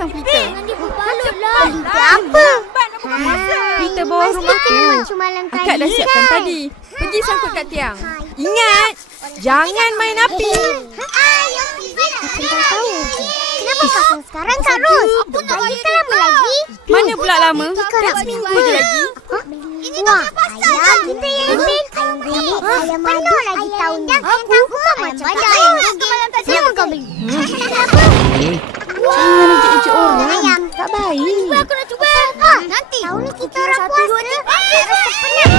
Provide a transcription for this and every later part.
pasang pelita? Pelita apa? Pelita bawah rumah tu. Akak dah siapkan tadi. Pergi sangkut kat tiang. Ingat, jangan main api. Macam tak tahu. Kenapa pasang sekarang, Kak Ros? Tadi kan lama lagi. Mana pula lama? Kan seminggu je lagi. Wah, ayam kita yang beli. Ayam mana lagi tahunnya? Bukan macam ayam. Kenapa kau beli? Jangan ejek-ejek orang. Ayam. Tak baik. Aku nak cuba. Nanti. Tahun ni kita orang puasa. Rasa penat.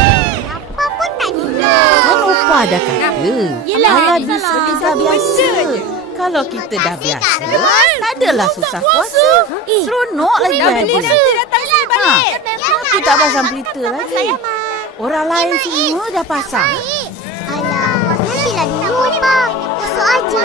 Apa pun tak gila. Kan Opa dah kata. Alah bisa kita biasa. Kalau kita dah biasa, tak adalah susah puasa. Seronok lagi bahagia. Aku tak pasang pelita lagi. Orang lain semua dah pasang. Alah, nantilah dulu, Opa. Esok aja.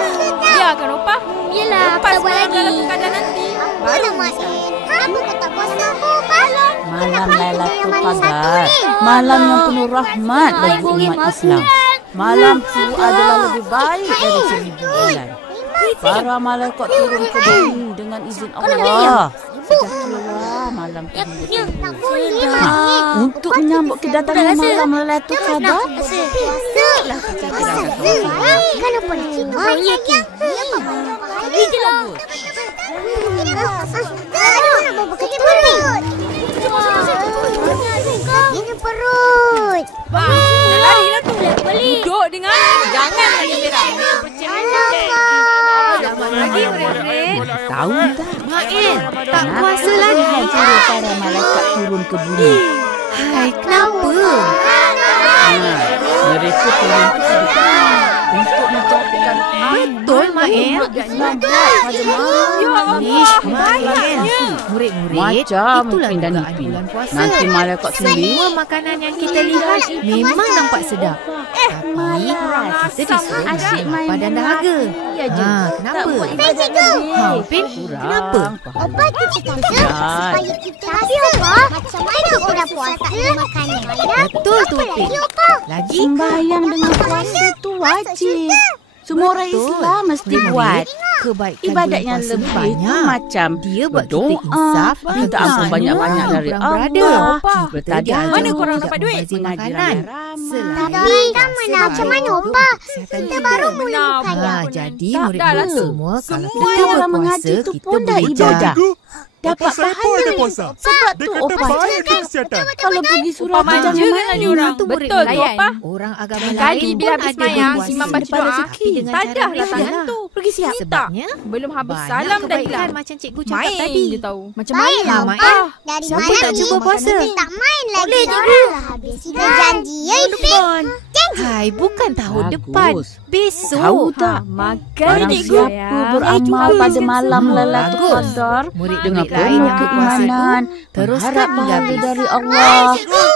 Ya kan, Opa? Yelah, Lepas kita buat lagi. dalam keadaan nanti. Baru masuk. Kenapa kau tak puasa, Opa? Malam Lailatul Qadar, malam yang penuh rahmat bagi umat Islam. Malam itu adalah lebih baik dari 1000 bulan. Para malaikat turun ke bumi dengan izin Allah. Sejak kira malam itu. Untuk menyambut kedatangan malam Lailatul Qadar. Biasalah. Kenapa nak cuma? Ini je lah. Nak bawa kaki perut. Ini perut. Nak lari lah tu. Duduk dengan. Jangan lagi gerak. Lagi murid-murid. Tahu tak? Main. Tak puasa lagi. Cara para malaikat turun ke bumi. Hai, kenapa? Mereka turun ke bumi untuk mencapai Betul, Mael. pada malam. Murid-murid, Macam itulah Ipin dan dugaan Ipin. bulan puasa. Nanti malaikat sendiri. Semua makanan yang kita lihat memang nampak sedap. Tapi kita disuruh apa dan dahaga. Kenapa? Ipin, kenapa? Opa tu cakap supaya kita rasa macam mana orang puasa tak ada makanan. Betul tu, Ipin. Lagi Sembahyang dengan puasa tu wajib. Semua orang Islam mesti buat. Kebaikan Ibadat bulan yang puasa lebih banyak. macam Dia buat kita berdoa, insaf, minta ampun banyak-banyak dari Allah, bertadahun, Mana korang dapat duit? makanan. Tapi macam mana, Opa? Kita baru mula kaya. Jadi Tak murid-murid dah tu. semua kalau Semua kita orang mengaji berpuasa, tu kita pun dah boleh ibadah. Dapat Saya pun ada pahala. puasa. Sebab Dia tu kata Opa bahaya cakap ke kesihatan. kalau pergi surau Opa manja jangan kan main. orang tu murid Betul tu, layan. Opa. Orang agama Kali lain bila pun habis ada mayang, berpuasa. simpan baju Pada doa. rezeki. Dengan Tak cara dah dah mereka. tangan tu. Pergi siap. Sebabnya Belum habis banyak salam dah kebaikan hilang. macam cikgu cakap Main tadi. je tahu. Macam Baiklah, mana? Opa. Dari Siapa malam tak ni, cuba puasa? tak main lagi. Boleh je. Habis kita janji, ya, Ipin? Hai, bukan tahun Bagus. depan. Besok. Tahu tak? Makan Barang cikgu. siapa beramal pada malam Lailatul Bagus. Qadar dengan Murid-murid lain penuh yang berpuasa keimanan, teruskan berharap hingga pahala habis. dari Allah,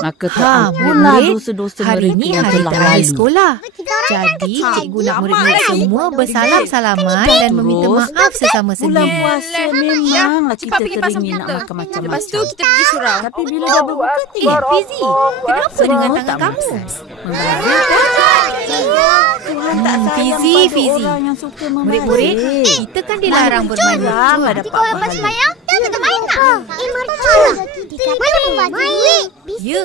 maka terampunlah murid, dosa-dosa hari mereka ni yang hari telah terakhir lalu. sekolah. Kita orang kan Jadi kecil cikgu lagi. nak murid-murid semua bersalam-salaman dan meminta Terus, maaf sesama Bulan sendiri. puasa memanglah Cepat kita pergi pasang teringin nak pelita. makan macam-macam. Lepas tu kita pergi surau. Tapi bila dah berbuka Fizi, kenapa dengan Semua tangan tak kamu? masak. Membazir. Tuhan tak sayang Fizi, pada Fizi. orang yang suka membazir. Murid-murid, kita kan dilarang bermain Lah, mercun. dapat pahala. Kita main tak? Mercun. Mana membazir? Ya,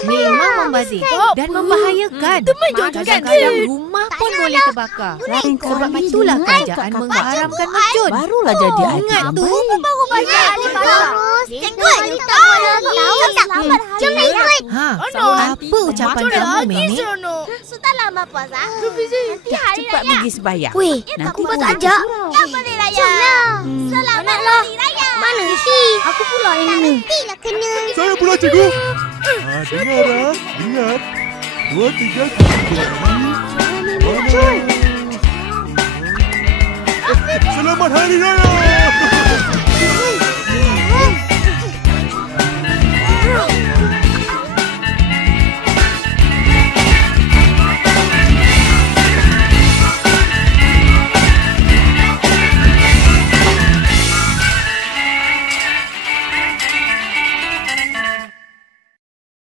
memang membazir dan membahayakan. Kadang-kadang rumah pun boleh terbakar. Lain Sebab kali itulah jangan kerajaan kakak mengharamkan mercun. barulah jadi adik Ingat yang tu. baik. Baru banyak terus. Cikgu, kita tak boleh. Jom ikut. Apa ucapan kamu, Nenek? Sudah lama puasa. Cepat pergi sembahyang. Weh, Nanti buat boleh ajak. surau. Tak boleh raya. Selamat hari raya. Mana isi? Aku pula yang kena. Nantilah kena. Saya pula cikgu. Dengar. Ingat. 2, 3, 4. Selamat Hari Raya.